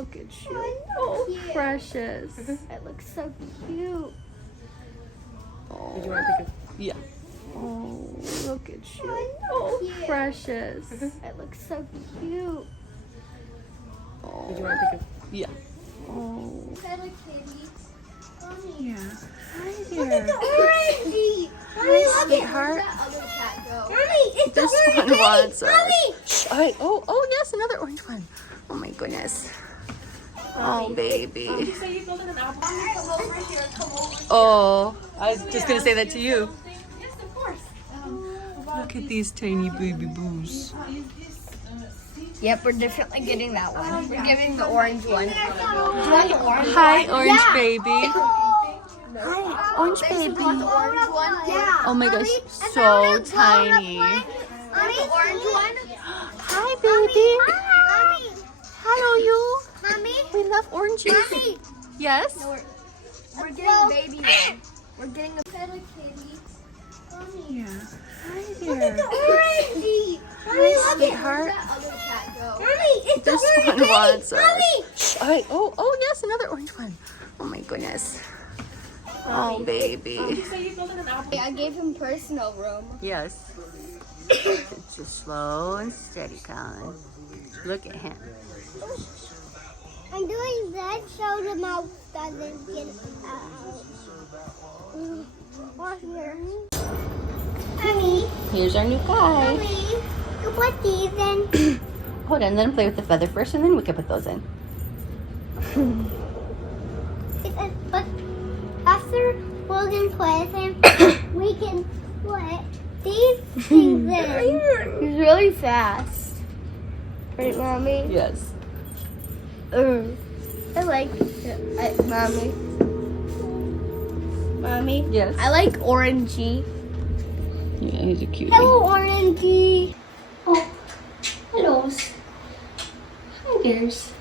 look at you. Oh, precious. It looks so cute. Oh. Did you want to take a... Yeah. Oh, look at you. Oh, precious. It looks so cute. Oh. Did you want to take a... Yeah. Oh. Yeah. Hi Look there. at the orangey. Hi, sweetheart. This one wants us. Shh, all right. Oh, yes, another orange one. Oh my goodness. Oh, baby. Oh, I was just gonna say that to you. Yes, of course. Look at these tiny baby boos. Yep, we're definitely getting that one. We're giving the orange one. Do you want the orange Hi, one? orange baby. Hi, orange baby. The orange one? Yeah. Oh my gosh, so tiny. The orange one? Hi, baby. Mommy. Hello, you. Mommy. We love oranges. Mommy. Yes? We're getting baby one. We're getting a little kitty. Yeah. Hi Look at there. the orangey. Hi, sweetheart. Mommy, it's This the one orange wants kitty. us. Mommy. Shh, all right. Oh, yes, another orange one. Oh my goodness. Oh, baby. I gave him personal room. Yes. It's just slow and steady, Colin. Look at him. I'm doing that so the mouse doesn't get out. Mommy, Here's our new guy. Mommy, you put these in. Hold on, let him play with the feather first, and then we can put those in. But after Logan plays him, we can put these things in. He's really fast. Right, Mommy? Yes. I like it. Mommy. Mommy? Yes. I like orangey. Yeah, he's a cutie. Hello, orangey. Oh, hello. Hi, dears.